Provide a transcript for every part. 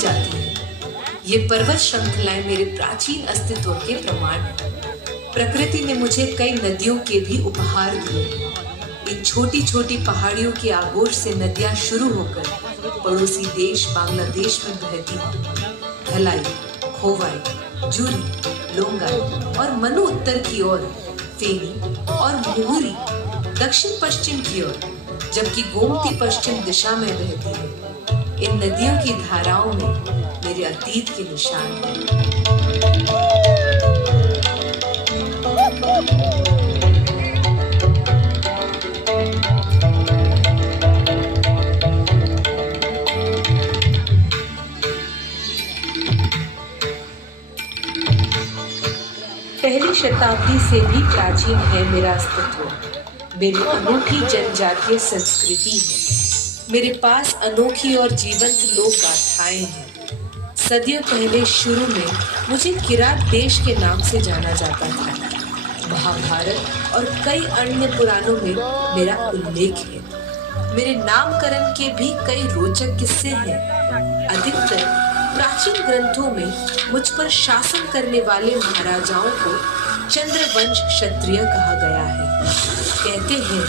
जाती है। ये पर्वत श्रृंखलाएं मेरे प्राचीन अस्तित्व के प्रमाण हैं। प्रकृति ने मुझे कई नदियों के भी उपहार दिए। इन छोटी छोटी पहाड़ियों की आगोश से नदियां शुरू होकर पड़ोसी देश बांग्लादेश में बहती हैं। धलाई, खोवाई, जूरी, लोंगाई और मनु उत्तर की ओर, फेनी और मुहुरी दक्षिण पश्चिम की ओर, जबकि गोमती पश्चिम दिशा में बहती है। इन नदियों की धाराओं में मेरे अतीत के निशान हैं। पहली शताब्दी से भी प्राचीन है मेरा अस्तित्व। मेरी अनूठी जनजातीय संस्कृति है। मेरे पास अनोखी और जीवंत लोक गाथाएं हैं। सदियों पहले शुरू में मुझे किरात देश के नाम से जाना जाता था। महाभारत और कई अन्य पुराणों में मेरा उल्लेख है। मेरे नामकरण के भी कई रोचक किस्से हैं। अधिकतर प्राचीन ग्रंथों में मुझ पर शासन करने वाले महाराजाओं को चंद्रवंश क्षत्रिय कहा गया है। कहते हैं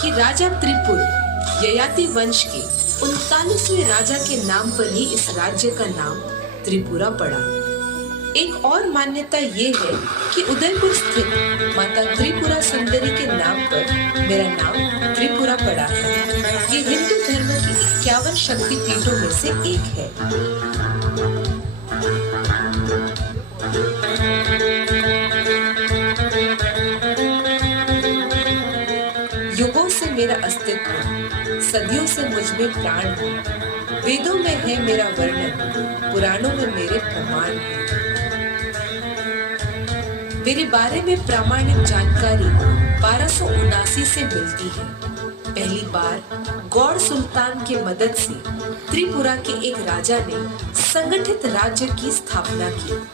कि राजा त्रिपुर ययाति वंश के 39वें राजा के नाम पर ही इस राज्य का नाम त्रिपुरा पड़ा। एक और मान्यता ये है कि उदयपुर स्थित माता त्रिपुरा सुंदरी के नाम पर मेरा नाम त्रिपुरा पड़ा है। ये हिंदू धर्म की 51 शक्तिपीठों में से एक है। युगों से मेरा अस्तित्व, सदियों से मुझ में प्राण है। वेदों में है मेरा वर्णन, पुराणों में मेरे प्रमाण हैं। मेरे बारे में प्रामाणिक जानकारी 1279 से मिलती है। पहली बार गौड़ सुल्तान के मदद से त्रिपुरा के एक राजा ने संगठित राज्य की स्थापना की।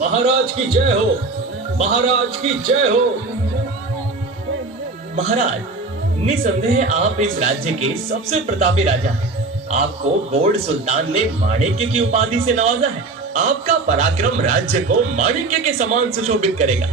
महाराज की जय हो, महाराज की जय हो। महाराज, निसंदेह आप इस राज्य के सबसे प्रतापी राजा हैं। आपको गौड़ सुल्तान ने माणिक्य की उपाधि से नवाजा है। आपका पराक्रम राज्य को माणिक्य के समान सुशोभित करेगा।